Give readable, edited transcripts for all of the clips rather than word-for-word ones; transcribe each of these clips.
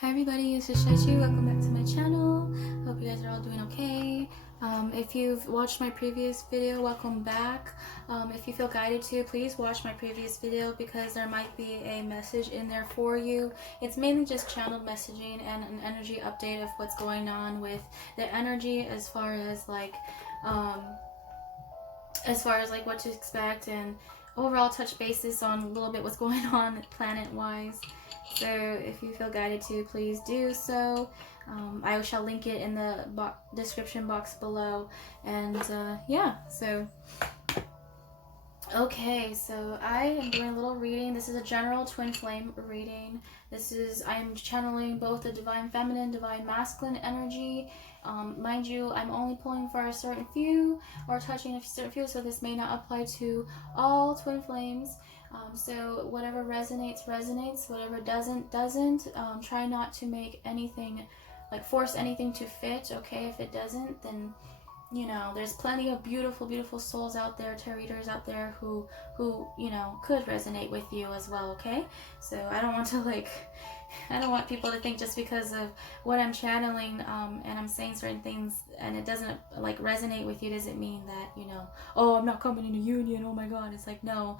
Hi everybody, this is Cheychuu. Welcome back to my channel. Hope you guys are all doing okay. If you've watched my previous video, welcome back. If you feel guided to, please watch my previous video because there might be a message in there for you. It's mainly just channeled messaging and an energy update of what's going on with the energy as far as like what to expect and overall touch bases on a little bit what's going on planet-wise. So if you feel guided to, please do so. I shall link it in the description box below. And yeah, so okay, so I am doing a little reading. This is a general twin flame reading. I am channeling both the divine feminine, divine masculine energy. Mind you, I'm only pulling for a certain few or touching a certain few, so this may not apply to all twin flames. So whatever resonates, resonates. Whatever doesn't. Try not to make anything, like force anything to fit, okay? If it doesn't, then, you know, there's plenty of beautiful, beautiful souls out there, tarot readers out there who, you know, could resonate with you as well, okay? So I don't want to, like, I don't want people to think just because of what I'm channeling and I'm saying certain things and it doesn't like resonate with you doesn't mean that, you know, oh, I'm not coming into union, oh my god. It's like, no.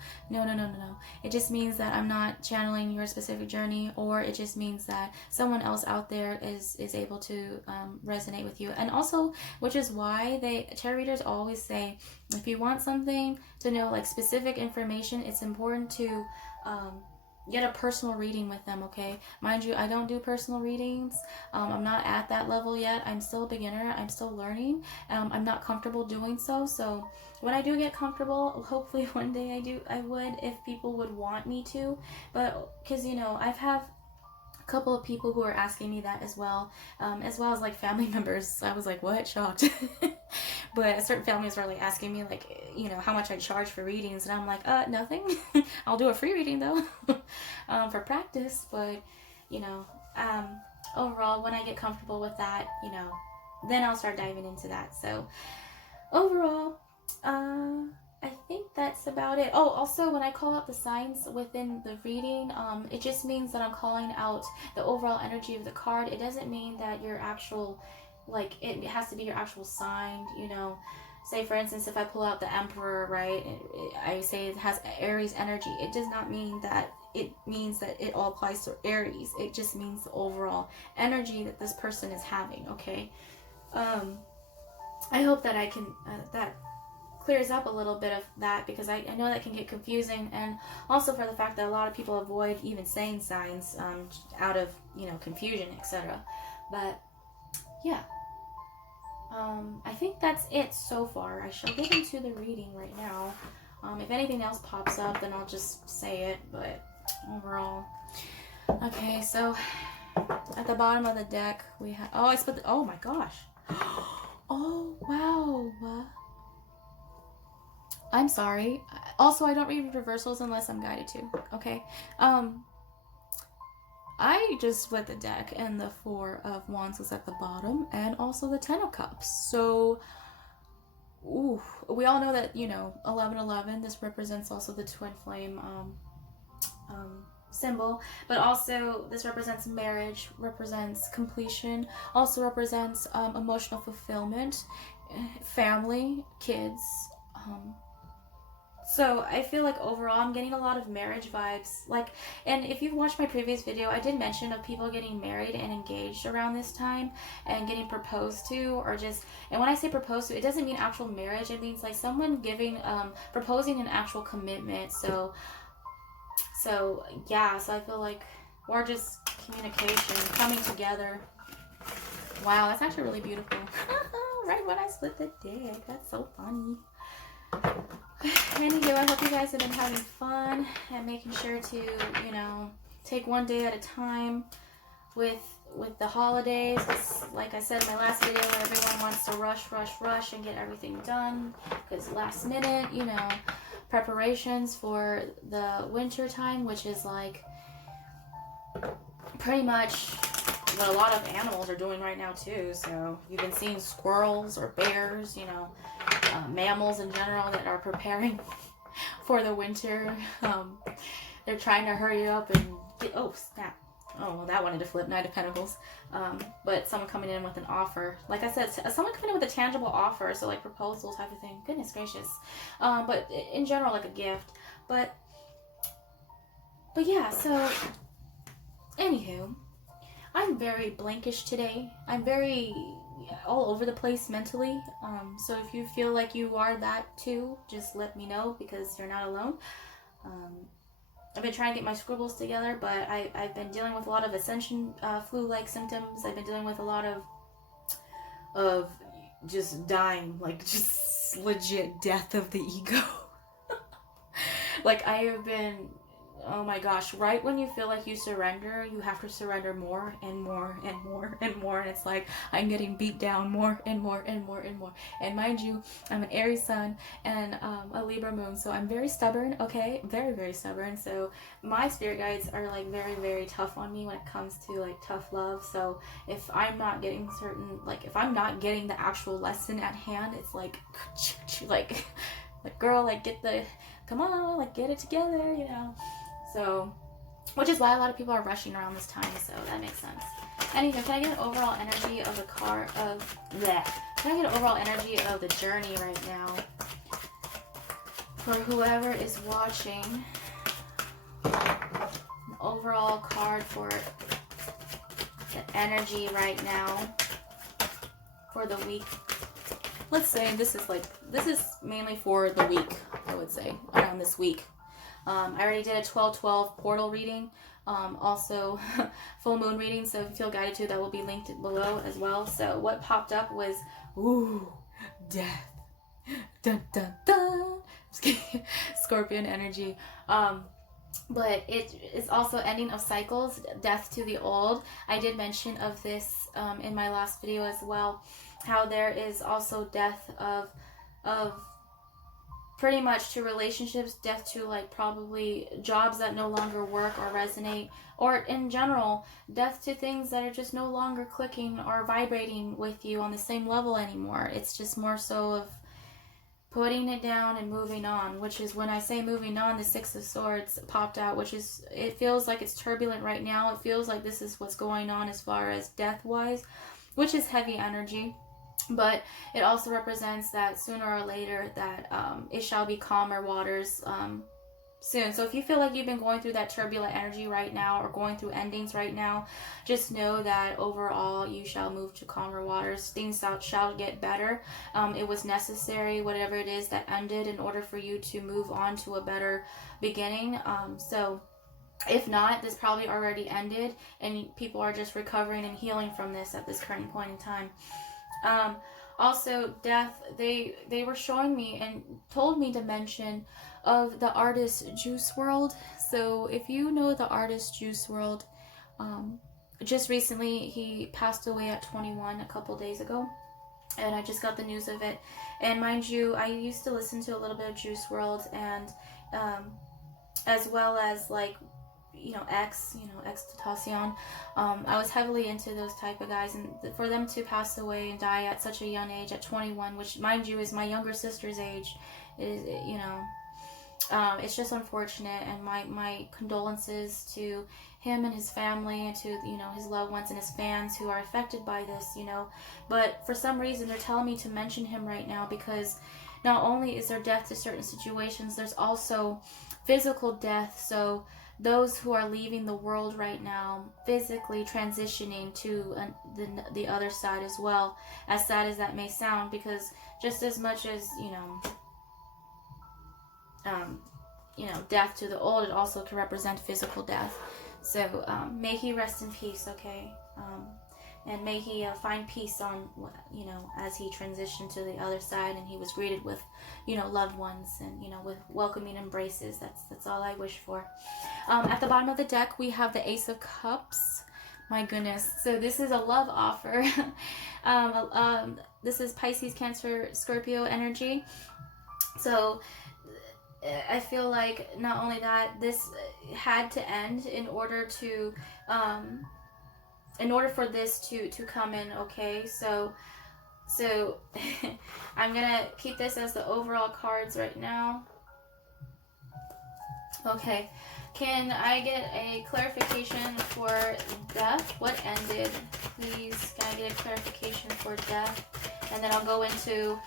It just means that I'm not channeling your specific journey, or it just means that someone else out there is able to resonate with you. And also, which is why tarot readers always say, if you want something to know like specific information, it's important to get a personal reading with them, okay? Mind you, I don't do personal readings. I'm not at that level yet. I'm still a beginner. I'm still learning. I'm not comfortable doing so. So when I do get comfortable, hopefully one day I would, if people would want me to. But because, you know, I've had a couple of people who are asking me that as well as like family members. So I was like, what? Shocked. But certain families were like asking me like, you know, how much I charge for readings, and I'm like, nothing. I'll do a free reading though, for practice. But you know, overall, when I get comfortable with that, you know, then I'll start diving into that. So overall, I think that's about it. Oh, also, when I call out the signs within the reading, it just means that I'm calling out the overall energy of the card. It doesn't mean that your actual, like, it has to be your actual sign, you know. Say, for instance, if I pull out the Emperor, right, I say it has Aries energy. It does not mean that it means that it all applies to Aries. It just means the overall energy that this person is having, okay? I hope that I can, that clears up a little bit of that, because I know that can get confusing, and also for the fact that a lot of people avoid even saying signs out of, you know, confusion, etc. But yeah, I think that's it so far. I shall get into the reading right now. If anything else pops up, then I'll just say it, but overall. Okay, so at the bottom of the deck we have, oh, I split the, oh my gosh. Oh, wow. I'm sorry. Also, I don't read reversals unless I'm guided to, okay? I just split the deck, and the Four of Wands was at the bottom, and also the Ten of Cups. So, ooh, we all know that, you know, 1111, this represents also the twin flame symbol, but also this represents marriage, represents completion, also represents emotional fulfillment, family, kids. So I feel like overall I'm getting a lot of marriage vibes. Like, and if you've watched my previous video, I did mention of people getting married and engaged around this time and getting proposed to, or just, and when I say proposed to, it doesn't mean actual marriage. It means like someone giving, proposing an actual commitment. So yeah, so I feel like, or just communication, coming together. Wow, that's actually really beautiful. Right when I split the deck. That's so funny. Anywho, I hope you guys have been having fun and making sure to, you know, take one day at a time with the holidays. It's, like I said in my last video, where everyone wants to rush and get everything done because last minute, you know, preparations for the winter time, which is like pretty much what a lot of animals are doing right now too. So you've been seeing squirrels or bears, you know, mammals in general that are preparing for the winter. They're trying to hurry up and get, oh snap, oh, well, that wanted to flip, Knight of Pentacles. But someone coming in with an offer. Like I said, someone coming in with a tangible offer, so like proposal type of thing. Goodness gracious. But in general, like a gift. But yeah, so anywho, I'm very blankish today. I'm very all over the place mentally. So if you feel like you are that too, just let me know, because you're not alone. I've been trying to get my scribbles together, but I've been dealing with a lot of ascension flu-like symptoms. I've been dealing with a lot of just dying, like just legit death of the ego. Like I have been, oh my gosh, right when you feel like you surrender, you have to surrender more and more and more and more. And it's like, I'm getting beat down more and more and more and more. And mind you, I'm an Aries sun and a Libra moon. So I'm very stubborn, okay? Very, very stubborn. So my spirit guides are like very, very tough on me when it comes to like tough love. So if I'm not getting if I'm not getting the actual lesson at hand, it's like girl, like come on, like get it together, you know? So, which is why a lot of people are rushing around this time, so that makes sense. Anyway, can I get an overall energy of the Can I get an overall energy of the journey right now? For whoever is watching. An overall card for the energy right now. For the week. Let's say this is mainly for the week, I would say, around this week. I already did a 12/12 portal reading, also full moon reading, so if you feel guided to, that will be linked below as well. So what popped up was, ooh, death, dun dun dun, Scorpion energy, but it is also ending of cycles, death to the old. I did mention of this in my last video as well, how there is also death of pretty much to relationships, death to like probably jobs that no longer work or resonate, or in general, death to things that are just no longer clicking or vibrating with you on the same level anymore. It's just more so of putting it down and moving on, which is when I say moving on, the Six of Swords popped out, which is, it feels like it's turbulent right now. It feels like this is what's going on as far as death-wise, which is heavy energy. But it also represents that sooner or later that it shall be calmer waters soon. So if you feel like you've been going through that turbulent energy right now, or going through endings right now, just know that overall you shall move to calmer waters. Things shall get better. It was necessary, whatever it is that ended, in order for you to move on to a better beginning. So if not, this probably already ended and people are just recovering and healing from this at this current point in time. Also death, they were showing me and told me to mention of the artist Juice WRLD. So if you know the artist Juice WRLD, just recently he passed away at 21 a couple days ago, and I just got the news of it. And mind you, I used to listen to a little bit of Juice WRLD, and as well as like X-Tentacion. I was heavily into those type of guys, and for them to pass away and die at such a young age, at 21, which mind you is my younger sister's age, is, it's just unfortunate, and my condolences to him and his family, and to his loved ones and his fans who are affected by this, but for some reason they're telling me to mention him right now, because not only is there death to certain situations, there's also physical death. So those who are leaving the world right now, physically transitioning to the other side as well, as sad as that may sound, because just as much as death to the old, it also can represent physical death. So may he rest in peace, okay? And may he find peace on, as he transitioned to the other side, and he was greeted with, loved ones, and, with welcoming embraces. That's all I wish for. At the bottom of the deck, we have the Ace of Cups. My goodness. So this is a love offer. This is Pisces, Cancer, Scorpio energy. So I feel like not only that, this had to end in order for this to come in, okay? So I'm gonna keep this as the overall cards right now. Okay, can I get a clarification for death? What ended? Please, can I get a clarification for death? And then I'll go into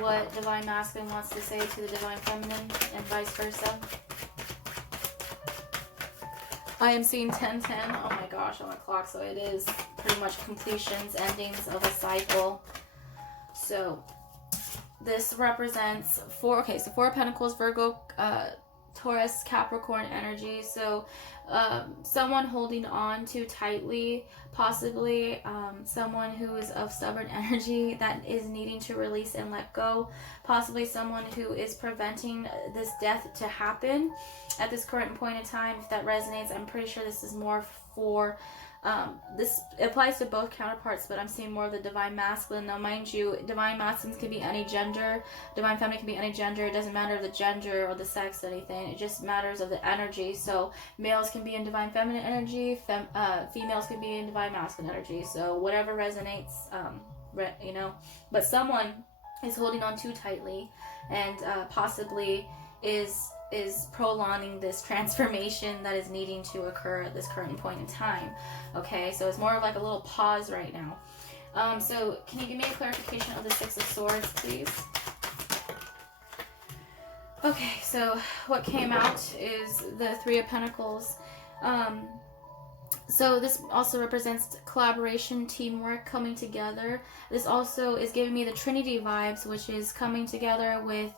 what Divine Masculine wants to say to the Divine Feminine and vice versa. I am seeing 10:10. Oh my gosh, on the clock. So it is pretty much completions, endings of a cycle. So this represents four of Pentacles, Virgo, Taurus, Capricorn energy. So someone holding on too tightly, possibly someone who is of stubborn energy that is needing to release and let go, possibly someone who is preventing this death to happen at this current point in time. If that resonates, I'm pretty sure this is more for this applies to both counterparts, but I'm seeing more of the Divine Masculine. Now, mind you, Divine Masculines can be any gender, Divine Feminine can be any gender. It doesn't matter the gender or the sex or anything. It just matters of the energy. So males can be in Divine Feminine energy, females can be in Divine Masculine energy. So whatever resonates, you know. But someone is holding on too tightly and possibly is prolonging this transformation that is needing to occur at this current point in time. Okay, so it's more of like a little pause right now. So can you give me a clarification of the Six of Swords, please? Okay, so what came out is the Three of Pentacles. So this also represents collaboration, teamwork, coming together. This also is giving me the Trinity vibes, which is coming together with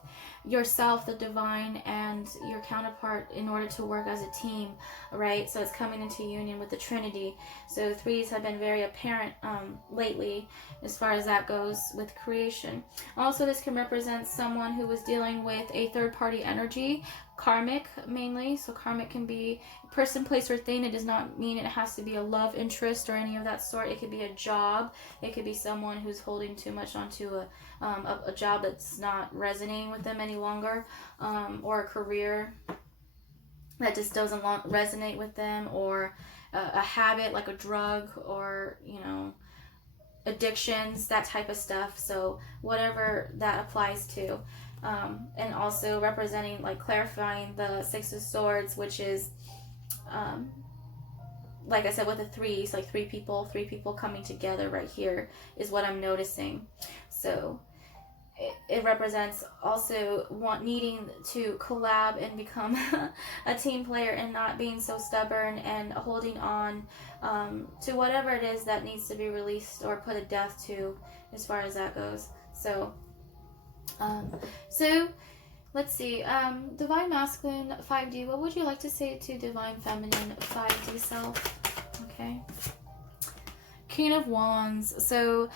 yourself, the divine, and your counterpart in order to work as a team, right? So it's coming into union with the Trinity. So threes have been very apparent lately as far as that goes with creation. Also, this can represent someone who was dealing with a third-party energy, karmic mainly. So karmic can be person, place, or thing. It does not mean it has to be a love interest or any of that sort. It could be a job. It could be someone who's holding too much onto a job that's not resonating with them any longer, or a career that just doesn't resonate with them, or a habit like a drug, or, you know, addictions, that type of stuff. So whatever that applies to. And also representing, like, clarifying the Six of Swords, which is like I said, with the threes, like three people coming together right here is what I'm noticing. So it represents also needing to collab and become a team player, and not being so stubborn and holding on to whatever it is that needs to be released or put a death to, as far as that goes. So let's see, Divine Masculine 5D, what would you like to say to Divine Feminine 5D self? Okay. King of Wands. So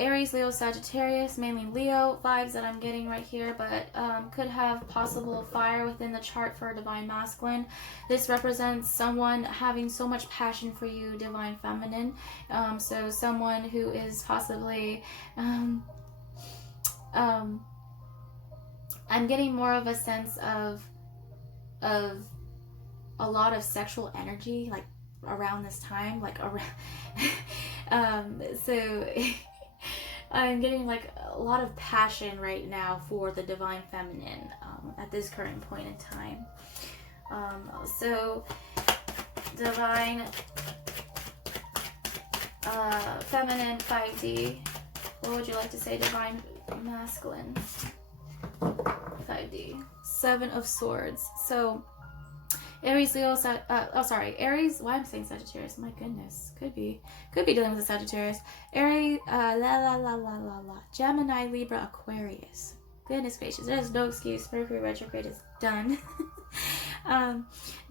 Aries, Leo, Sagittarius, mainly Leo vibes that I'm getting right here, but could have possible fire within the chart for Divine Masculine. This represents someone having so much passion for you, Divine Feminine. So someone who is possibly I'm getting more of a sense of a lot of sexual energy, like around this time, like around so I'm getting like a lot of passion right now for the Divine Feminine at this current point in time. So Divine Feminine 5D, what would you like to say, Divine Masculine 5D? Seven of Swords. So Aries, Leo, Aries, why am I saying Sagittarius? My goodness. Could be dealing with a Sagittarius. Aries, Gemini, Libra, Aquarius. Goodness gracious. There's no excuse. Mercury retrograde is done.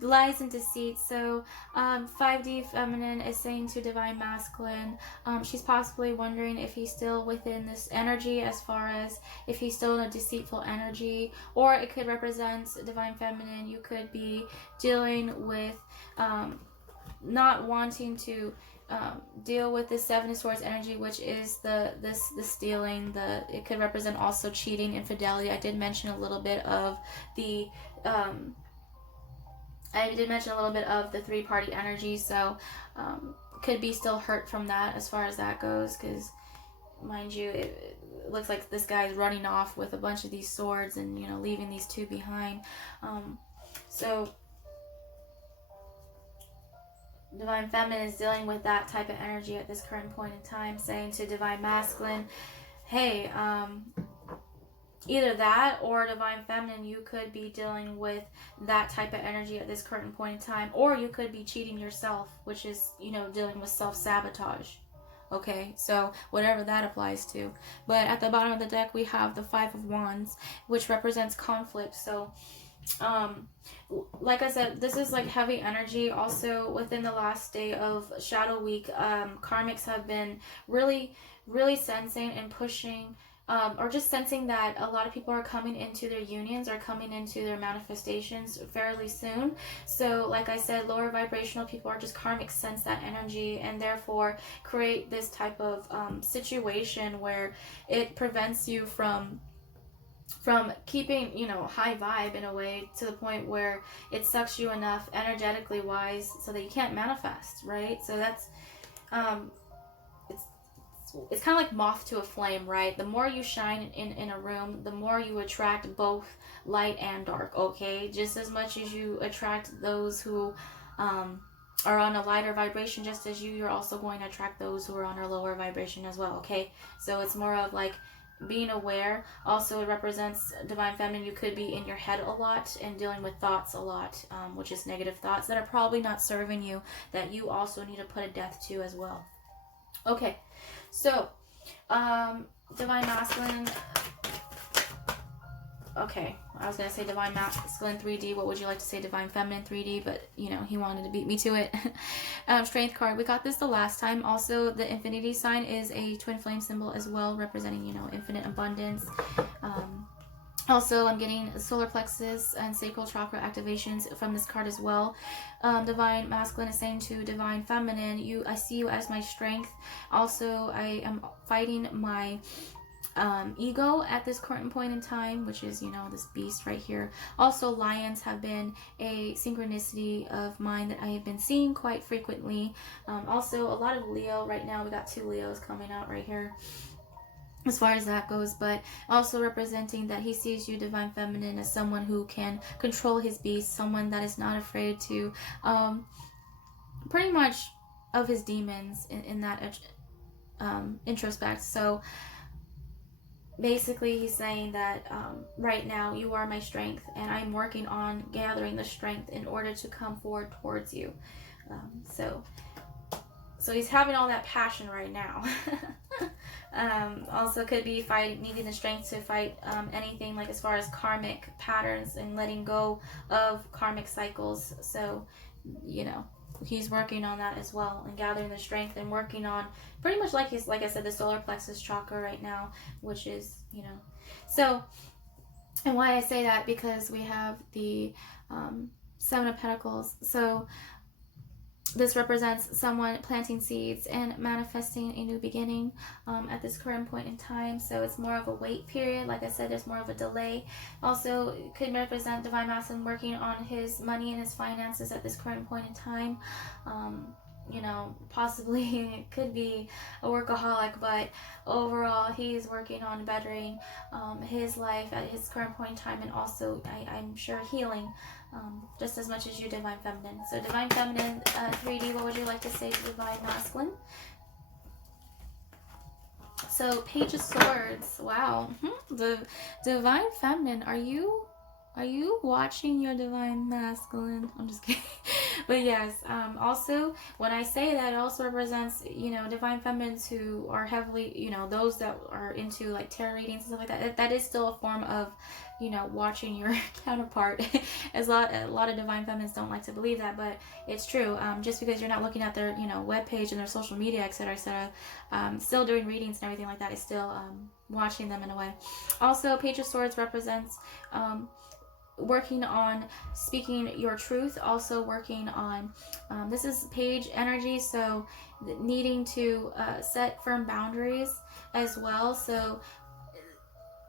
Lies and deceit. So 5D Feminine is saying to Divine Masculine, she's possibly wondering if he's still within this energy, as far as if he's still in a deceitful energy, or it could represent Divine Feminine. You could be dealing with not wanting to deal with the Seven of Swords energy, which is the stealing. It could represent also cheating, infidelity. I did mention a little bit of the three-party energy, so could be still hurt from that as far as that goes, because mind you, it looks like this guy's running off with a bunch of these swords and, you know, leaving these two behind. So Divine Feminine is dealing with that type of energy at this current point in time, saying to Divine Masculine, hey, either that or Divine Feminine, you could be dealing with that type of energy at this current point in time, or you could be cheating yourself, which is, you know, dealing with self-sabotage. Okay, so whatever that applies to. But at the bottom of the deck, we have the Five of Wands, which represents conflict. So like I said, this is like heavy energy. Also, within the last day of Shadow Week, karmics have been really sensing and pushing, or just sensing that a lot of people are coming into their unions or coming into their manifestations fairly soon. So like I said, lower vibrational people are just karmic sense that energy, and therefore create this type of situation where it prevents you from keeping, you know, high vibe in a way, to the point where it sucks you enough energetically wise so that you can't manifest, right? So that's it's kind of like moth to a flame, right? The more you shine in a room, the more you attract both light and dark, okay? Just as much as you attract those who are on a lighter vibration, just as you're also going to attract those who are on a lower vibration as well, okay? So it's more of like being aware. Also, it represents Divine Feminine. You could be in your head a lot and dealing with thoughts a lot, which is negative thoughts that are probably not serving you, that you also need to put a death to as well. Okay, so Divine Masculine. Okay, I was going to say Divine Masculine 3D. What would you like to say Divine Feminine 3D? But, you know, he wanted to beat me to it. Strength card. We got this the last time. Also, the infinity sign is a twin flame symbol as well, representing, you know, infinite abundance. Also, I'm getting solar plexus and sacral chakra activations from this card as well. Divine Masculine is saying to Divine Feminine, I see you as my strength. Also, I am fighting my ego at this current point in time, which is, you know, this beast right here. Also, lions have been a synchronicity of mine that I have been seeing quite frequently. Also, a lot of Leo right now. We got 2 Leos coming out right here as far as that goes, but also representing that he sees you, Divine Feminine, as someone who can control his beast, someone that is not afraid to pretty much of his demons in that introspect. So basically, he's saying that right now you are my strength, and I'm working on gathering the strength in order to come forward towards you. So he's having all that passion right now. Also could be needing the strength to fight anything like as far as karmic patterns and letting go of karmic cycles. So, you know, he's working on that as well, and gathering the strength and working on pretty much like I said, the solar plexus chakra right now, which is, you know, so. And why I say that, because we have the 7 of Pentacles. So this represents someone planting seeds and manifesting a new beginning at this current point in time. So it's more of a wait period. Like I said, there's more of a delay. Also, it could represent Divine Masculine working on his money and his finances at this current point in time. You know, possibly it could be a workaholic, but overall he's working on bettering his life at his current point in time, and also I'm sure healing just as much as you, Divine Feminine. So Divine Feminine 3D, what would you like to say to Divine Masculine? So Page of Swords. Wow. The Divine Feminine, are you watching your Divine Masculine? I'm just kidding. But yes, also when I say that, it also represents, you know, Divine Feminines who are heavily, you know, those that are into like tarot readings and stuff like that. That is still a form of, you know, watching your counterpart. As a lot of Divine Feminines don't like to believe that, but it's true. Just because you're not looking at their, you know, webpage and their social media, etc., still doing readings and everything like that is still watching them in a way. Also, Page of Swords represents working on speaking your truth, also working on this is page energy, so needing to set firm boundaries as well. So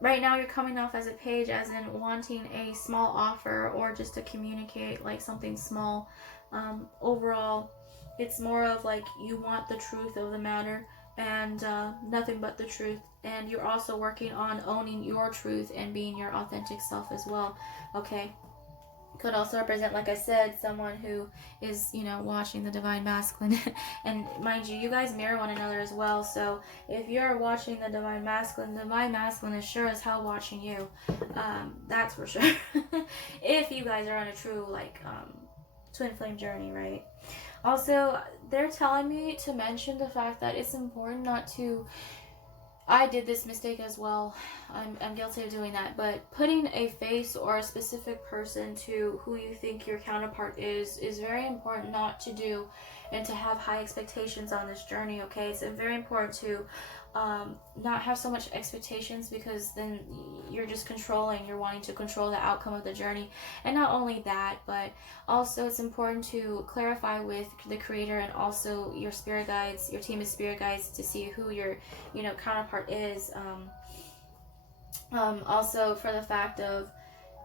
right now you're coming off as a page as in wanting a small offer or just to communicate like something small. Overall it's more of like you want the truth of the matter and nothing but the truth, and you're also working on owning your truth and being your authentic self as well. Okay, could also represent, like I said, someone who is, you know, watching the divine masculine. And mind you, you guys mirror one another as well. So if you're watching the divine masculine is sure as hell watching you. That's for sure. If you guys are on a true, like, twin flame journey, right? Also, they're telling me to mention the fact that it's important not to, I did this mistake as well. I'm guilty of doing that. But putting a face or a specific person to who you think your counterpart is very important not to do, and to have high expectations on this journey, okay? It's very important to not have so much expectations, because then you're just controlling, you're wanting to control the outcome of the journey. And not only that, but also it's important to clarify with the creator and also your spirit guides, your team of spirit guides, to see who your, you know, counterpart is. Also for the fact of,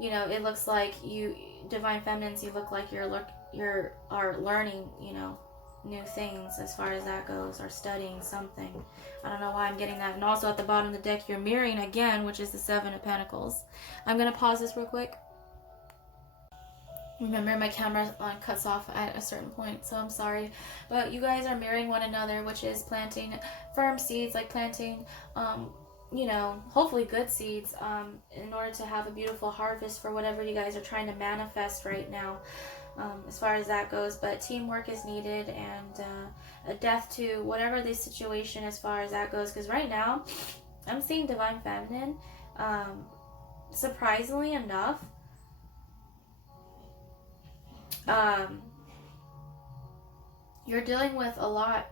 you know, it looks like you, divine feminines, you look like you are learning, you know, new things as far as that goes, or studying something. I don't know why I'm getting that. And also at the bottom of the deck, you're mirroring again, which is the Seven of Pentacles. I'm going to pause this real quick. Remember, my camera cuts off at a certain point, so I'm sorry. But you guys are mirroring one another, which is planting firm seeds, like planting, you know, hopefully good seeds, in order to have a beautiful harvest for whatever you guys are trying to manifest right now. As far as that goes, but teamwork is needed, and a death to whatever the situation as far as that goes, because right now I'm seeing divine feminine, surprisingly enough, you're dealing with a lot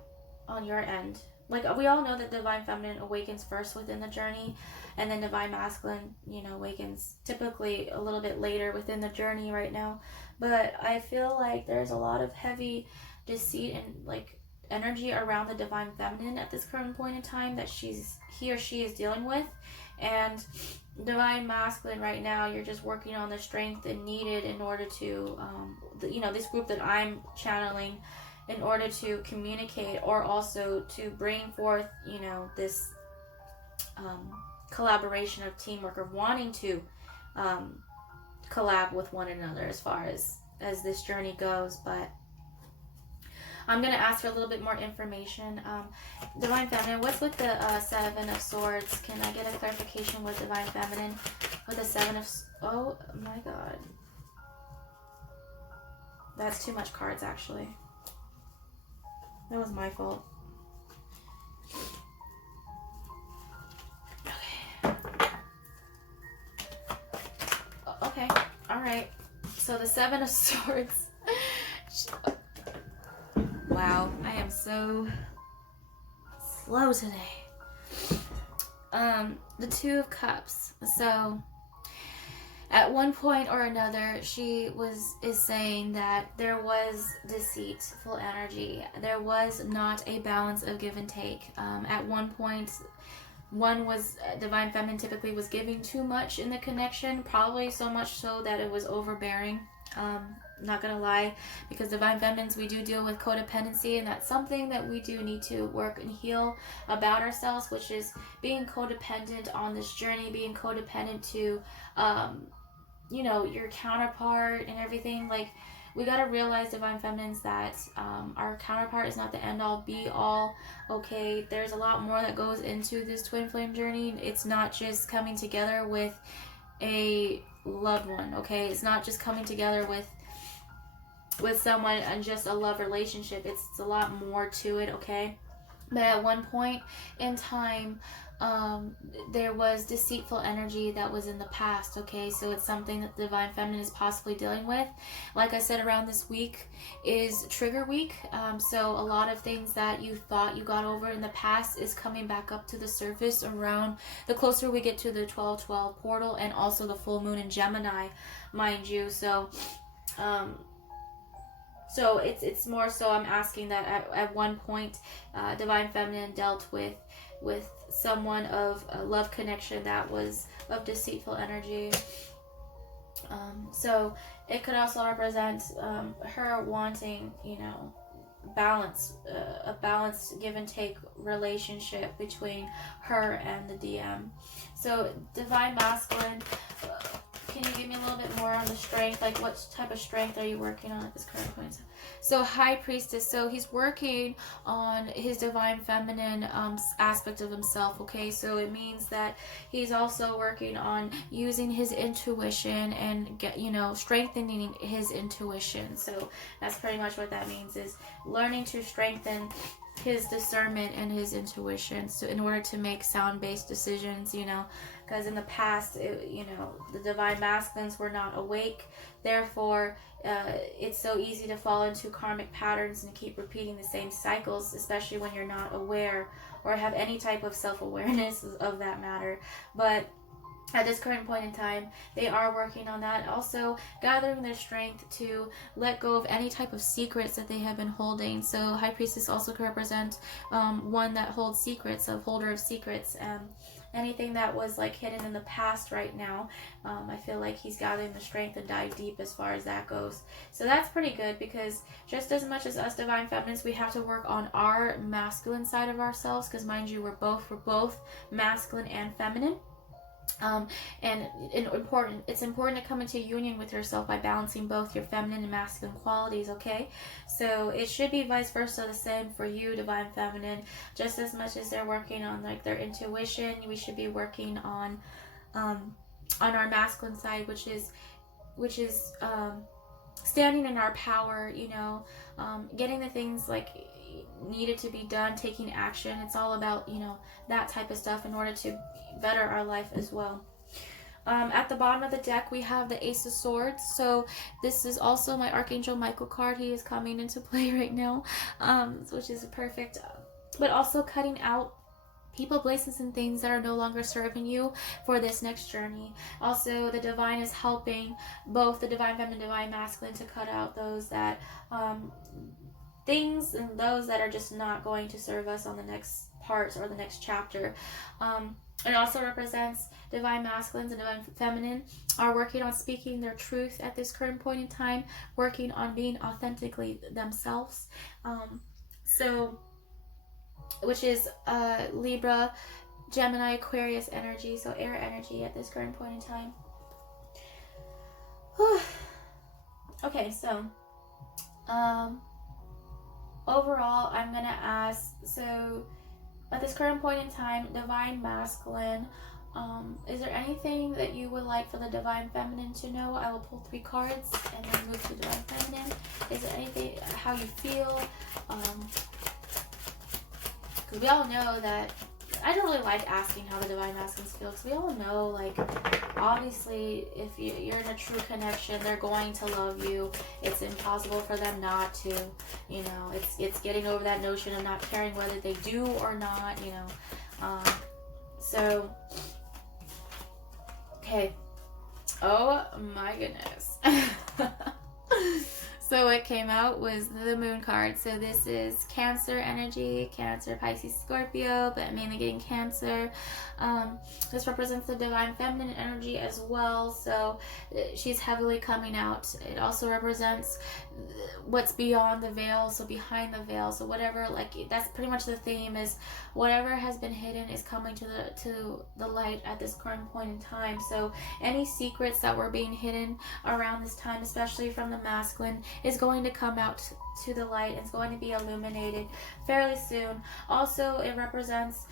on your end. Like, we all know that divine feminine awakens first within the journey, and then divine masculine, you know, awakens typically a little bit later within the journey right now. But I feel like there's a lot of heavy deceit and, like, energy around the divine feminine at this current point in time that he or she is dealing with. And divine masculine right now, you're just working on the strength and needed in order to, you know, this group that I'm channeling, in order to communicate, or also to bring forth, you know, this collaboration of teamwork, or wanting to collab with one another as far as this journey goes. But I'm going to ask for a little bit more information. Divine Feminine, what's with the Seven of Swords? Can I get a clarification with Divine Feminine? With the Seven of... Oh my god. That's too much cards, actually. That was my fault. Okay. Alright. So the Seven of Swords. Wow. I am so slow today. The Two of Cups. So at one point or another, she is saying that there was deceitful energy. There was not a balance of give and take. At one point, Divine Feminine typically was giving too much in the connection, probably so much so that it was overbearing. Not gonna lie, because Divine Feminines, we do deal with codependency, and that's something that we do need to work and heal about ourselves, which is being codependent on this journey, being codependent to you know, your counterpart and everything. Like, we got to realize, Divine Feminines, that our counterpart is not the end all be all. Okay, there's a lot more that goes into this twin flame journey. It's not just coming together with a loved one. Okay, it's not just coming together with someone and just a love relationship. It's a lot more to it. Okay, but at one point in time, there was deceitful energy that was in the past. Okay, so it's something that the Divine Feminine is possibly dealing with. Like I said, around this week is trigger week, so a lot of things that you thought you got over in the past is coming back up to the surface around the closer we get to the 12/12 portal, and also the full moon in Gemini, mind you. So it's more so I'm asking that at one point Divine Feminine dealt with someone of a love connection that was of deceitful energy. So it could also represent her wanting, you know, balance, a balanced give and take relationship between her and the DM. So Divine Masculine, can you give me a little bit more on the strength? Like, what type of strength are you working on at this current point? So, High Priestess. So, he's working on his divine feminine aspect of himself, okay? So, it means that he's also working on using his intuition and, strengthening his intuition. So, that's pretty much what that means, is learning to strengthen his discernment and his intuition, so in order to make sound-based decisions, because in the past, the divine masculines were not awake. Therefore, it's so easy to fall into karmic patterns and keep repeating the same cycles, especially when you're not aware or have any type of self-awareness of that matter. But at this current point in time, they are working on that. Also, gathering their strength to let go of any type of secrets that they have been holding. So, High Priestess also could represent one that holds secrets, a holder of secrets. Anything that was like hidden in the past right now, I feel like he's gathering the strength to dive deep as far as that goes. So that's pretty good, because just as much as us divine feminines, we have to work on our masculine side of ourselves, because mind you, we're both masculine and feminine. And it's important to come into union with yourself by balancing both your feminine and masculine qualities, okay? So it should be vice versa, the same for you, divine feminine. Just as much as they're working on like their intuition, we should be working on our masculine side, which is standing in our power, getting the things like needed to be done, taking action. It's all about, that type of stuff in order to better our life as well. At the bottom of the deck, we have the Ace of Swords. So this is also my Archangel Michael card. He is coming into play right now, which is perfect. But also cutting out people, places, and things that are no longer serving you for this next journey. Also, the divine is helping both the divine feminine and divine masculine to cut out those that things and those that are just not going to serve us on the next part or the next chapter. It also represents divine masculines and divine feminine are working on speaking their truth at this current point in time, working on being authentically themselves. Which is Libra, Gemini, Aquarius energy, so air energy at this current point in time. Okay, so overall, I'm gonna ask, so at this current point in time, divine masculine, is there anything that you would like for the divine feminine to know? I will pull 3 cards and then move to divine feminine. Is there anything, how you feel? Because we all know that, I don't really like asking how the divine masculines feel, because we all know, like, obviously, if you're in a true connection, they're going to love you. It's impossible for them not to, it's getting over that notion of not caring whether they do or not, so, okay. Oh my goodness. So what came out was the Moon card. So this is Cancer energy, Cancer, Pisces, Scorpio, but mainly getting Cancer. This represents the divine feminine energy as well. So she's heavily coming out. It also represents what's beyond the veil, so behind the veil. So whatever, like, that's pretty much the theme, is whatever has been hidden is coming to the light at this current point in time. So any secrets that were being hidden around this time, especially from the masculine, is going to come out to the light. It's going to be illuminated fairly soon. Also, it represents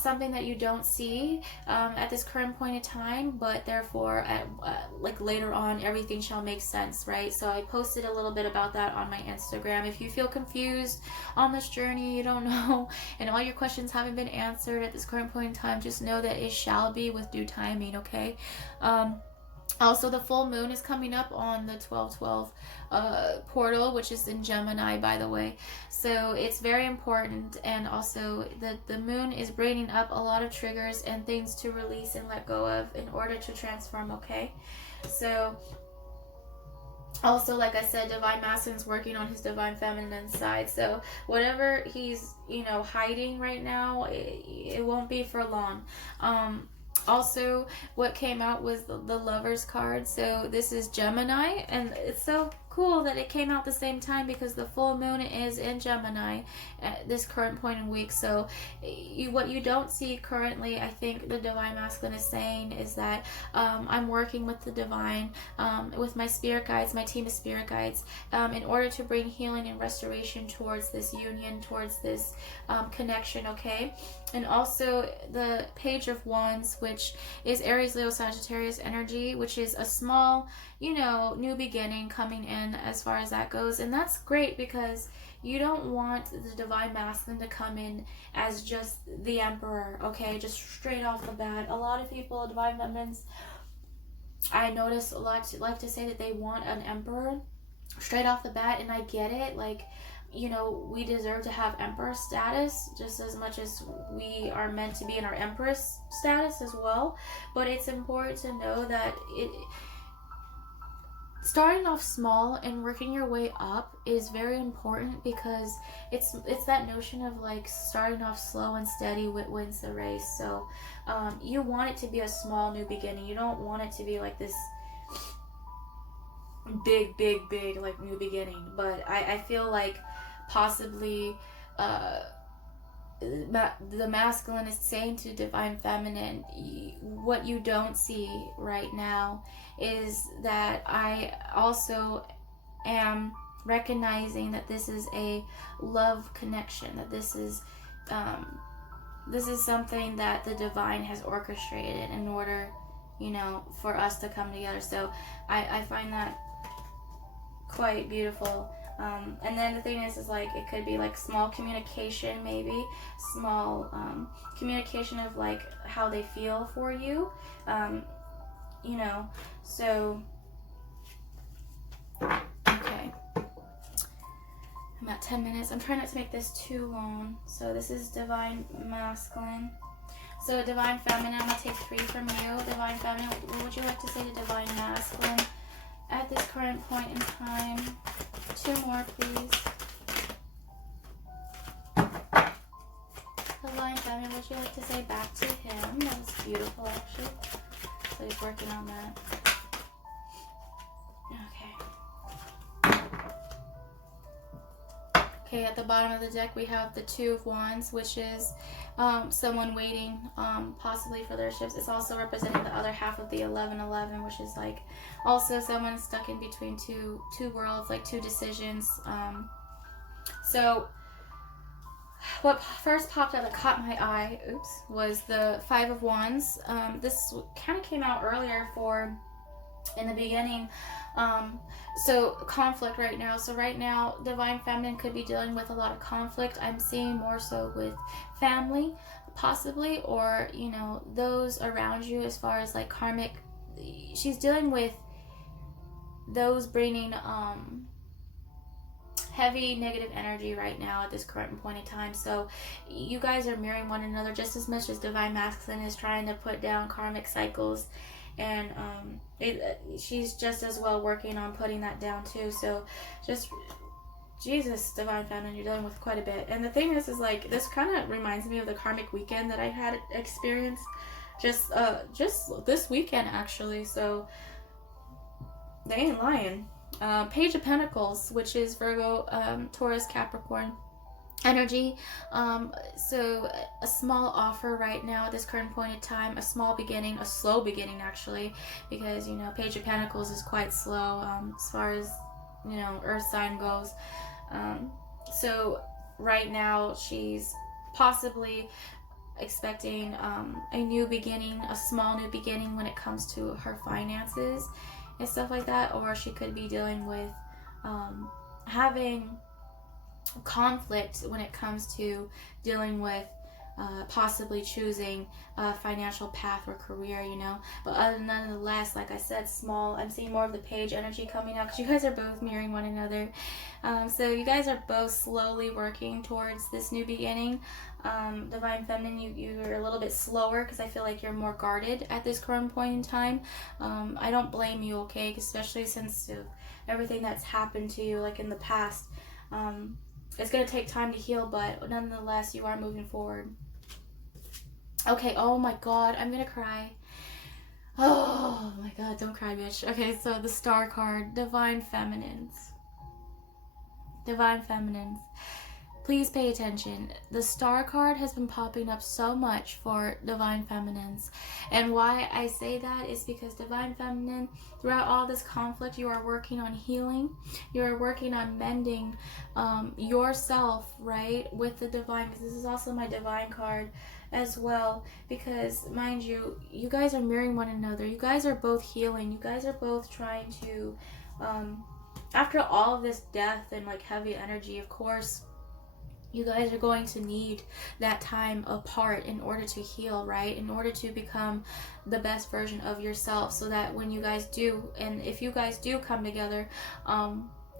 something that you don't see at this current point in time, but therefore like later on, everything shall make sense, right? So I posted a little bit about that on my Instagram. If you feel confused on this journey, you don't know, and all your questions haven't been answered at this current point in time, just know that it shall be with due timing, okay? Also, the full moon is coming up on the 12/12 portal, which is in Gemini, by the way. So it's very important. And also, the moon is bringing up a lot of triggers and things to release and let go of in order to transform, okay? So also, like I said, divine masculine is working on his divine feminine side. So whatever he's, hiding right now, it won't be for long. Also, what came out was the Lovers card. So this is Gemini, and it's so cool that it came out the same time, because the full moon is in Gemini at this current point in week. So what you don't see currently, I think the Divine Masculine is saying, is that I'm working with the divine, with my spirit guides, my team of spirit guides, in order to bring healing and restoration towards this union, towards this connection, okay? And also the Page of Wands, which is Aries, Leo, Sagittarius energy, which is a small, you know, new beginning coming in as far as that goes. And that's great, because you don't want the Divine Masculine to come in as just the Emperor, okay? Just straight off the bat. A lot of people, Divine Feminines, I notice a lot like to say that they want an Emperor straight off the bat, and I get it. Like, you know, we deserve to have Emperor status just as much as we are meant to be in our Empress status as well. But it's important to know that starting off small and working your way up is very important, because it's that notion of like starting off slow and steady wins the race. So you want it to be a small new beginning. You don't want it to be like this big like new beginning. But I feel like possibly the masculine is saying to Divine Feminine, what you don't see right now is that I also am recognizing that this is a love connection, that this is something that the divine has orchestrated in order, you know, for us to come together. So I find that quite beautiful. And then the thing is like, it could be like small communication, maybe small communication of like how they feel for you, you know. So okay, I'm at 10 minutes. I'm trying not to make this too long. So this is Divine Masculine. So Divine Feminine, I'm gonna take 3 from you. Divine Feminine, what would you like to say to Divine Masculine at this current point in time? 2 more, please. Divine Feminine, what would you like to say back to him? That was beautiful, actually. So he's working on that. Okay, at the bottom of the deck we have the 2 of Wands, which is someone waiting possibly for their ships. It's also representing the other half of the 1111, which is like also someone stuck in between two worlds, like 2 decisions. So what first popped out that caught my eye, was the 5 of Wands. This kind of came out earlier in the beginning. So conflict right now. So right now, Divine Feminine could be dealing with a lot of conflict. I'm seeing more so with family, possibly, or, you know, those around you as far as like karmic. She's dealing with those bringing heavy negative energy right now at this current point in time. So you guys are mirroring one another just as much as Divine Masculine is trying to put down karmic cycles. And she's just as well working on putting that down too. So just, Jesus, Divine Feminine, you're dealing with quite a bit. And the thing is like, this kind of reminds me of the karmic weekend that I had experienced just this weekend, actually. So they ain't lying. Page of Pentacles, which is Virgo, Taurus, Capricorn energy. So a small offer right now at this current point in time, a small beginning, a slow beginning actually, because, you know, Page of Pentacles is quite slow as far as, you know, earth sign goes. So right now she's possibly expecting a new beginning, a small new beginning when it comes to her finances and stuff like that. Or she could be dealing with having conflict when it comes to dealing with possibly choosing a financial path or career, you know. But nonetheless, like I said, small. I'm seeing more of the Page energy coming out because you guys are both mirroring one another. So you guys are both slowly working towards this new beginning. Divine Feminine, you're a little bit slower because I feel like you're more guarded at this current point in time. I don't blame you, okay, especially since everything that's happened to you like in the past. It's going to take time to heal, but nonetheless, you are moving forward. Okay, oh my God, I'm going to cry. Oh my god, don't cry, bitch. Okay, so the star card, divine feminines. Divine feminines. Please pay attention. The star card has been popping up so much for divine feminines. And why I say that is because divine feminine, throughout all this conflict, you are working on healing. You are working on mending yourself, right? With the divine, because this is also my divine card as well. Because, mind you, you guys are mirroring one another. You guys are both healing. You guys are both trying to, after all of this death and like heavy energy, of course, you guys are going to need that time apart in order to heal, right? In order to become the best version of yourself, so that when you guys do, and if you guys do come together,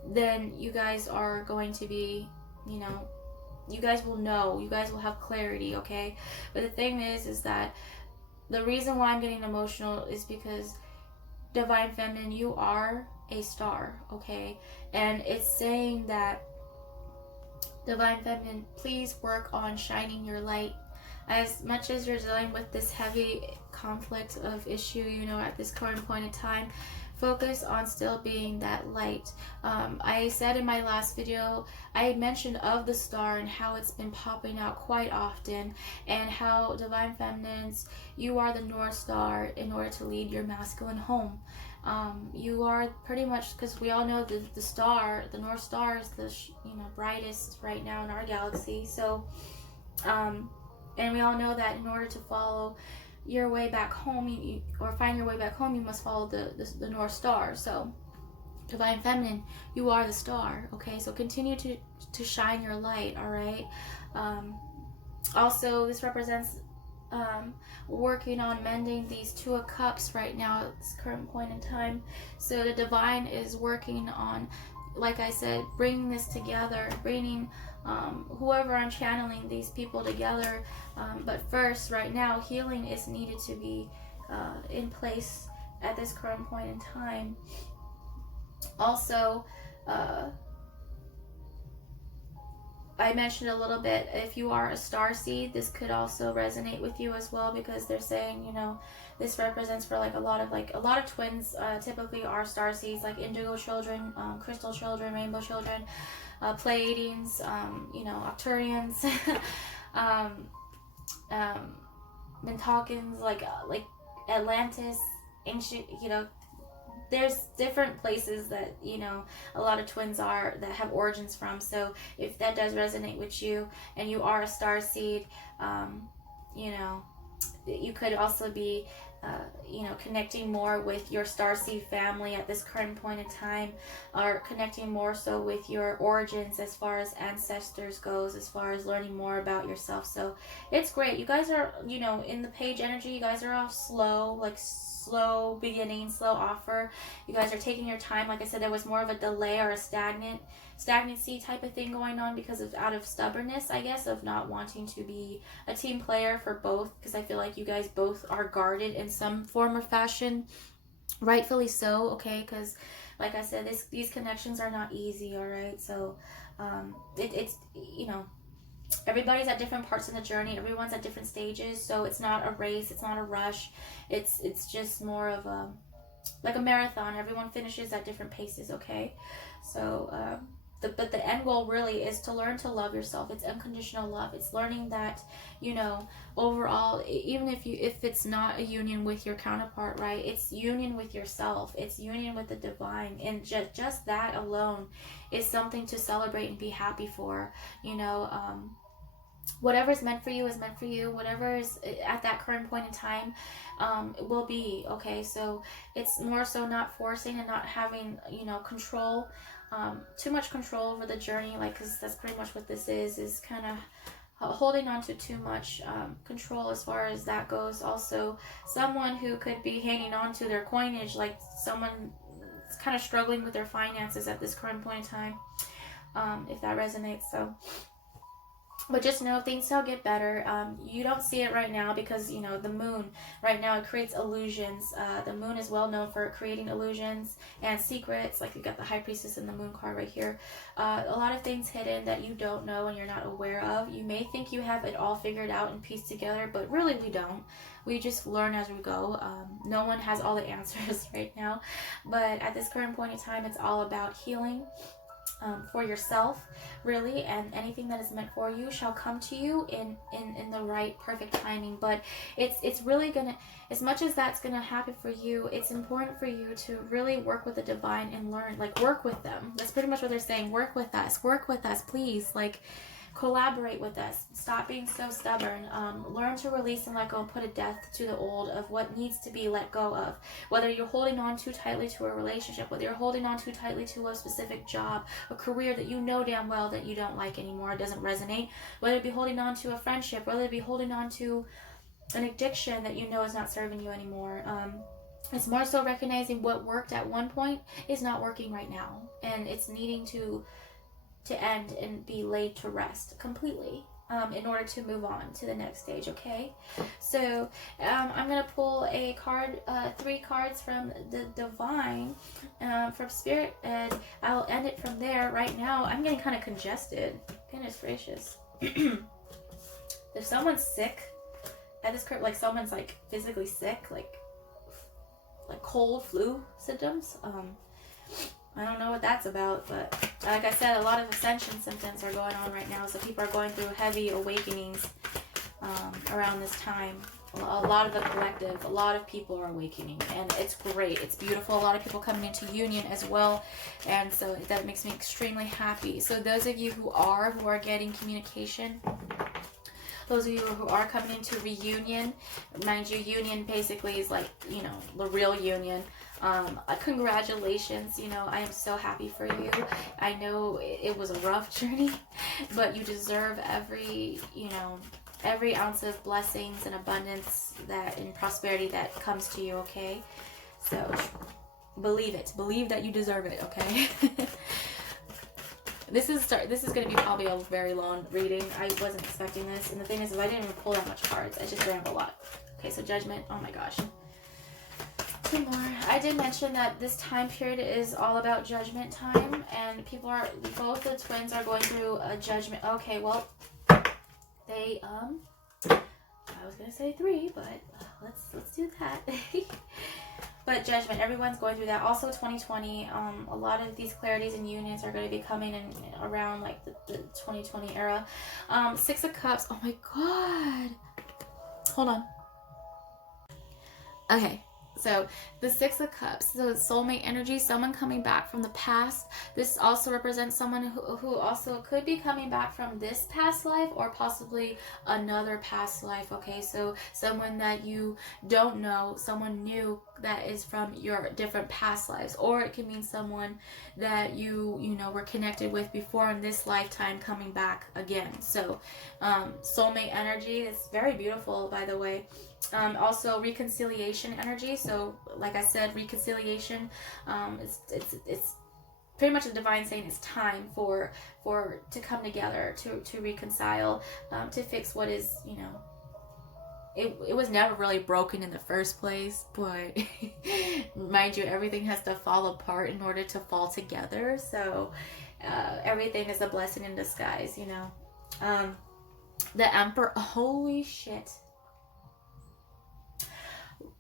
then you guys are going to be, you know, you guys will know, you guys will have clarity, okay? But the thing is that the reason why I'm getting emotional is because divine feminine, you are a star, okay? And it's saying that divine feminine, please work on shining your light. As much as you're dealing with this heavy conflict of issue, you know, at this current point in time, focus on still being that light. I said in my last video, I mentioned of the star and how it's been popping out quite often, and how divine feminines, you are the North Star in order to lead your masculine home. You are pretty much, because we all know the star, the North Star is the brightest right now in our galaxy. So, and we all know that in order to follow your way back home, or find your way back home, you must follow the North Star. So, divine feminine, you are the star. Okay, so continue to shine your light. All right. Also, this represents working on mending these Two of Cups right now at this current point in time. So the divine is working on, like I said, bringing this together, bringing whoever I'm channeling, these people together. But first, right now, healing is needed to be in place at this current point in time. Also, I mentioned a little bit, if you are a star seed, this could also resonate with you as well, because they're saying, you know, this represents for a lot of twins typically are star seeds, like indigo children, crystal children, rainbow children, Pleiadians, you know, Arcturians, Mintalkins, like Atlantis, ancient, you know, there's different places that, you know, a lot of twins are, that have origins from. So if that does resonate with you and you are a star seed, you know, you could also be you know, connecting more with your starseed family at this current point in time, or connecting more so with your origins as far as ancestors goes, as far as learning more about yourself. So it's great. You guys are, you know, in the page energy, you guys are off slow, like slow beginning, slow offer. You guys are taking your time. Like I said, there was more of a delay or a stagnancy type of thing going on because of, out of stubbornness, I guess, of not wanting to be a team player for both, because I feel like you guys both are guarded in some form or fashion, rightfully so, okay? Because like I said, these connections are not easy, all right? So it's, you know, everybody's at different parts in the journey, everyone's at different stages, so it's not a race, it's not a rush, it's just more of a, like a marathon. Everyone finishes at different paces, okay? So but the end goal really is to learn to love yourself. It's unconditional love. It's learning that, you know, overall, even if it's not a union with your counterpart, right, it's union with yourself, it's union with the divine, and just that alone is something to celebrate and be happy for, you know. Whatever's meant for you is meant for you. Whatever is at that current point in time will be, okay? So it's more so not forcing and not having, you know, control, too much control over the journey, like, because that's pretty much what this is kind of holding on to too much control as far as that goes. Also, someone who could be hanging on to their coinage, like someone kind of struggling with their finances at this current point in time, if that resonates. So But just know things will get better. You don't see it right now because, you know, the moon right now, it creates illusions. The moon is well known for creating illusions and secrets. Like you got the High Priestess and the Moon card right here. A lot of things hidden that you don't know and you're not aware of. You may think you have it all figured out and pieced together, but really we don't. We just learn as we go. No one has all the answers right now. But at this current point in time, it's all about healing. For yourself, really, and anything that is meant for you shall come to you in the right perfect timing. But it's really gonna, as much as that's gonna happen for you, it's important for you to really work with the divine and learn, like work with them. That's pretty much what they're saying. Work with us, please, like collaborate with us. Stop being so stubborn. Learn to release and let go and put a death to the old of what needs to be let go of. Whether you're holding on too tightly to a relationship, whether you're holding on too tightly to a specific job, a career that you know damn well that you don't like anymore, it doesn't resonate, whether it be holding on to a friendship, whether it be holding on to an addiction that you know is not serving you anymore. It's more so recognizing what worked at one point is not working right now, and it's needing to end and be laid to rest completely in order to move on to the next stage. Okay, so I'm gonna pull a card, 3 cards from the divine, from spirit, and I will end it from there. Right now I'm getting kind of congested, goodness gracious. If someone's sick at this current, like someone's like physically sick, like cold, flu symptoms, I don't know what that's about, but like I said, a lot of ascension symptoms are going on right now, so people are going through heavy awakenings around this time. A lot of the collective, a lot of people are awakening, and it's great, it's beautiful. A lot of people coming into union as well, and so that makes me extremely happy. So those of you who are getting communication, those of you who are coming into reunion, mind you, union basically is like, you know, the real union. Congratulations, you know, I am so happy for you. I know it was a rough journey, but you deserve every, you know, every ounce of blessings and abundance that and prosperity that comes to you, okay? So believe it. Believe that you deserve it, okay? This is going to be probably a very long reading. I wasn't expecting this, and the thing is I didn't even pull that much cards. I just rambled a lot. Okay, so Judgment. Oh my gosh. 2 more. I did mention that this time period is all about judgment time, and both the twins are going through a judgment. Okay, well, they I was gonna say 3, but let's do that. But judgment, everyone's going through that. Also 2020, a lot of these clarities and unions are going to be coming in around like the 2020 era. 6 of Cups. Oh my god. Hold on. Okay. So the 6 of Cups, so soulmate energy, someone coming back from the past. This also represents someone who also could be coming back from this past life or possibly another past life. Okay, so someone that you don't know, someone new that is from your different past lives, or it can mean someone that you know were connected with before in this lifetime coming back again. So soulmate energy is very beautiful, by the way. Also reconciliation energy. So like I said, reconciliation, it's pretty much the divine saying it's time for to come together, to reconcile, to fix what is, you know, it was never really broken in the first place, but mind you, everything has to fall apart in order to fall together. So everything is a blessing in disguise, you know. The Emperor, holy shit.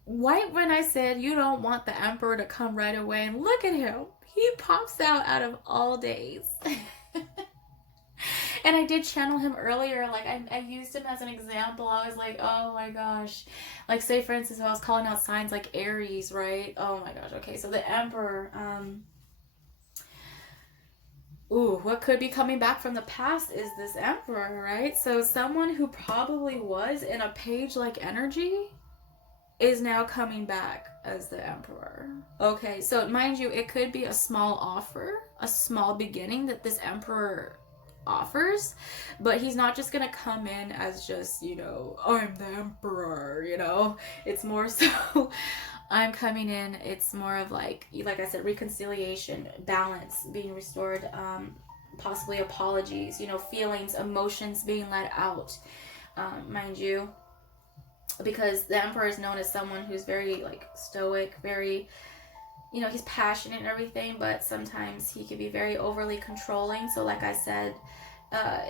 Right when I said you don't want the Emperor to come right away, and look at him, he pops out of all days. And I did channel him earlier, like I used him as an example. I was like, oh my gosh, like say for instance, I was calling out signs like Aries, right? Oh my gosh. Okay, so the Emperor, ooh, what could be coming back from the past is this Emperor, right? So someone who probably was in a page-like energy is now coming back as the Emperor. Okay, so mind you, it could be a small offer, a small beginning that this Emperor offers, but he's not just gonna come in as just, you know, I'm the Emperor, you know. It's more so I'm coming in, it's more of like I said, reconciliation, balance being restored, possibly apologies, you know, feelings, emotions being let out, mind you, because the Emperor is known as someone who's very like stoic, very, you know, he's passionate and everything, but sometimes he can be very overly controlling. So like I said,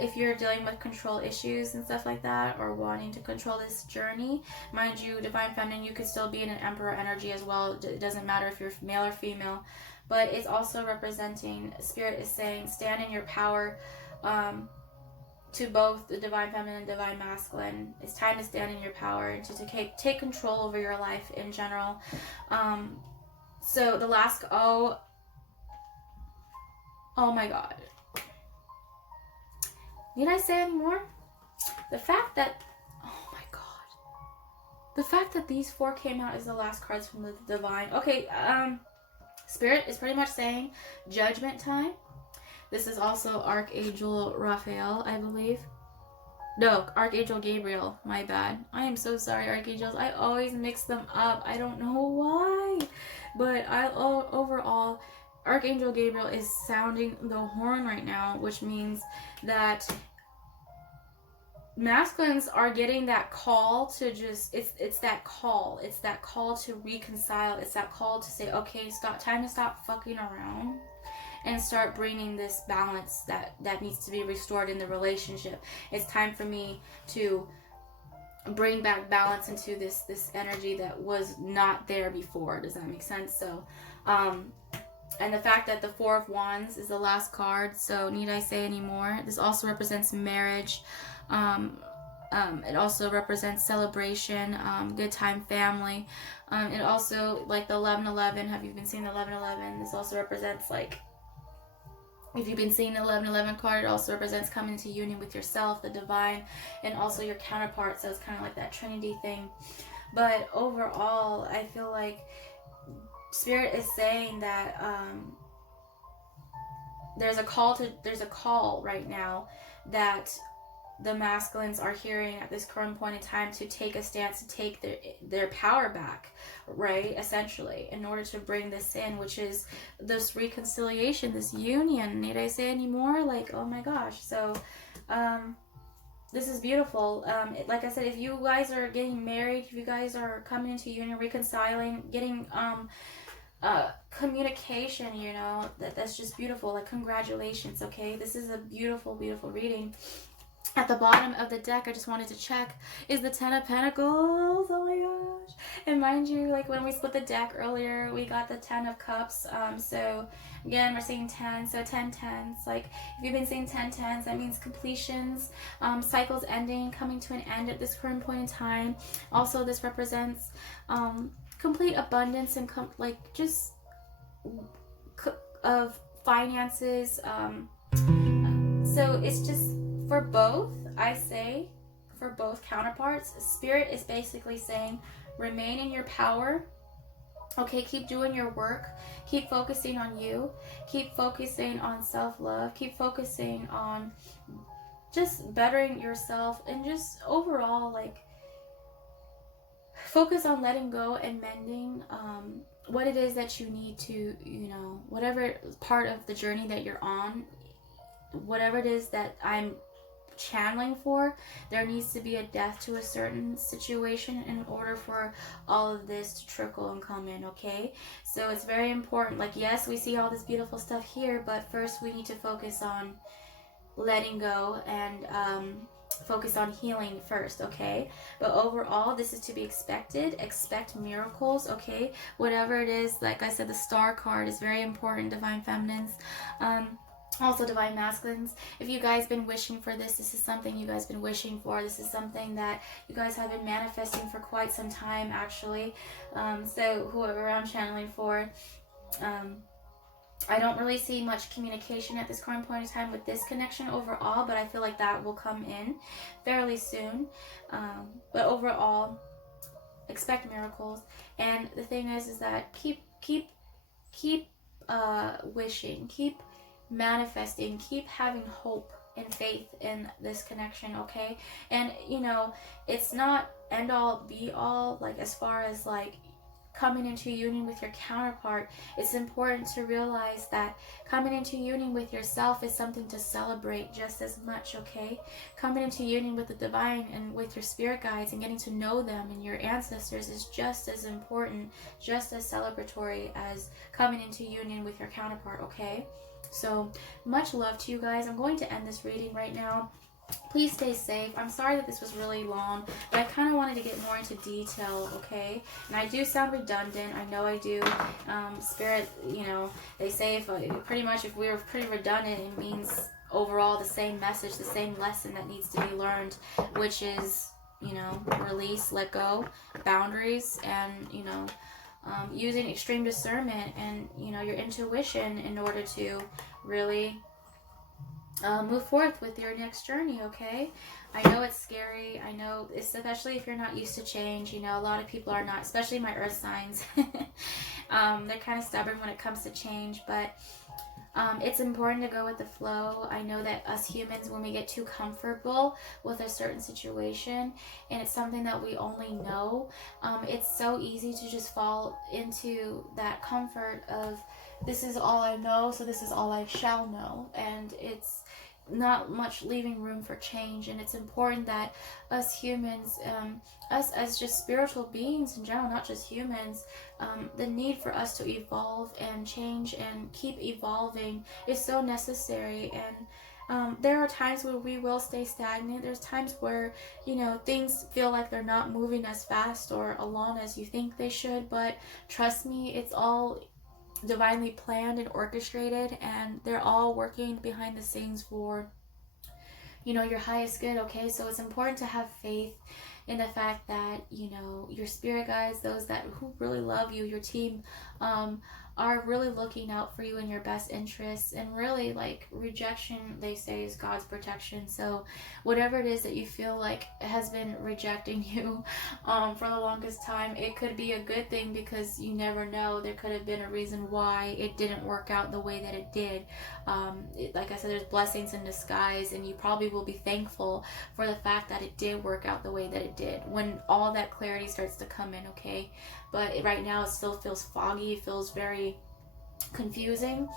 if you're dealing with control issues and stuff like that, or wanting to control this journey, mind you, Divine Feminine, you could still be in an Emperor energy as well. It doesn't matter if you're male or female, but it's also representing, Spirit is saying, stand in your power, to both the Divine Feminine and Divine Masculine. It's time to stand in your power and to take control over your life in general. So the last, oh my God. Need I say any more? The fact that, oh my God. The fact that these 4 came out is the last cards from the Divine. Okay, Spirit is pretty much saying judgment time. This is also Archangel Raphael, I believe. No, Archangel Gabriel. My bad. I am so sorry, Archangels. I always mix them up. I don't know why. But overall, Archangel Gabriel is sounding the horn right now, which means that masculines are getting that call to just, it's that call. It's that call to reconcile. It's that call to say, okay, time to stop fucking around and start bringing this balance that needs to be restored in the relationship. It's time for me to bring back balance into this energy that was not there before. Does that make sense? So, and the fact that the 4 of Wands is the last card, so need I say any more? This also represents marriage. It also represents celebration, good time, family. It also, like the 1111, have you been seeing the 1111? This also represents, like, if you've been seeing the 1111 card, it also represents coming into union with yourself, the divine, and also your counterpart. So it's kind of like that Trinity thing. But overall, I feel like Spirit is saying that there's a call right now that the masculines are hearing at this current point in time to take a stance, to take their power back, right? Essentially, in order to bring this in, which is this reconciliation, this union. Need I say any more? Like, oh my gosh. So, this is beautiful. Like I said, if you guys are getting married, if you guys are coming into union, reconciling, getting communication, you know, that's just beautiful. Like, congratulations. Okay, this is a beautiful, beautiful reading. At the bottom of the deck, I just wanted to check, is the 10 of Pentacles. Oh my gosh. And mind you, like when we split the deck earlier, we got the 10 of Cups. So again, we're seeing 10. So 10 tens. Like if you've been seeing 10 tens, that means completions, cycles ending, coming to an end at this current point in time. Also, this represents complete abundance and like just of finances. So it's just, for both, I say, for both counterparts, Spirit is basically saying, remain in your power. Okay, keep doing your work. Keep focusing on you. Keep focusing on self-love. Keep focusing on just bettering yourself and just overall, like, focus on letting go and mending what it is that you need to, you know, whatever part of the journey that you're on, whatever it is that I'm channeling for, there needs to be a death to a certain situation in order for all of this to trickle and come in. Okay, so it's very important. Like, yes, we see all this beautiful stuff here, but first we need to focus on letting go and focus on healing first. Okay, but overall, this is to be expected. Expect miracles. Okay, whatever it is, like I said, the Star card is very important. Divine Feminines, also Divine Masculines. If you guys been wishing for this, this is something you guys been wishing for. This is something that you guys have been manifesting for quite some time, actually. So whoever I'm channeling for, I don't really see much communication at this current point in time with this connection overall, but I feel like that will come in fairly soon. But overall, expect miracles. And the thing is that keep wishing, keep manifesting, keep having hope and faith in this connection. Okay, and you know, it's not end all be all, like as far as like coming into union with your counterpart, it's important to realize that coming into union with yourself is something to celebrate just as much, okay? Coming into union with the divine and with your spirit guides and getting to know them and your ancestors is just as important, just as celebratory as coming into union with your counterpart, okay? So much love to you guys. I'm going to end this reading right now. Please stay safe. I'm sorry that this was really long, but I kind of wanted to get more into detail, okay? And I do sound redundant. I know I do. Spirit, you know, they say pretty much if we were pretty redundant, it means overall the same message, the same lesson that needs to be learned, which is, you know, release, let go, boundaries, and, you know, using extreme discernment and, you know, your intuition in order to really move forth with your next journey, okay? I know it's scary. I know, especially if you're not used to change. You know, a lot of people are not, especially my earth signs. They're kind of stubborn when it comes to change, but it's important to go with the flow. I know that us humans, when we get too comfortable with a certain situation and it's something that we only know, it's so easy to just fall into that comfort of, this is all I know, so this is all I shall know. And it's not much leaving room for change. And it's important that us humans, us as just spiritual beings in general, not just humans, the need for us to evolve and change and keep evolving is so necessary. And there are times where we will stay stagnant. There's times where, you know, things feel like they're not moving as fast or along as you think they should, but trust me, it's all divinely planned and orchestrated, and they're all working behind the scenes for, you know, your highest good, okay? So it's important to have faith in the fact that, you know, your spirit guides, those that who really love you, your team, are really looking out for you in your best interests. And really, like, rejection, they say, is God's protection. So whatever it is that you feel like has been rejecting you for the longest time, it could be a good thing, because you never know. There could have been a reason why it didn't work out the way that it did. Like I said, there's blessings in disguise, and you probably will be thankful for the fact that it did work out the way that it did when all that clarity starts to come in, okay? But right now it still feels foggy. It feels very confusing.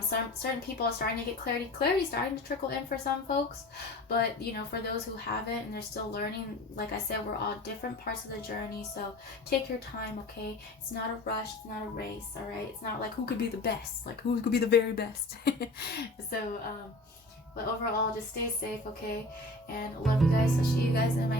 Certain people are starting to get clarity. Clarity starting to trickle in for some folks, but, you know, for those who haven't and they're still learning, like I said, we're all different parts of the journey. So take your time, okay? It's not a rush. It's not a race, all right? It's not like who could be the best, like who could be the very best. So but overall, just stay safe, okay? And love you guys. So see you guys in my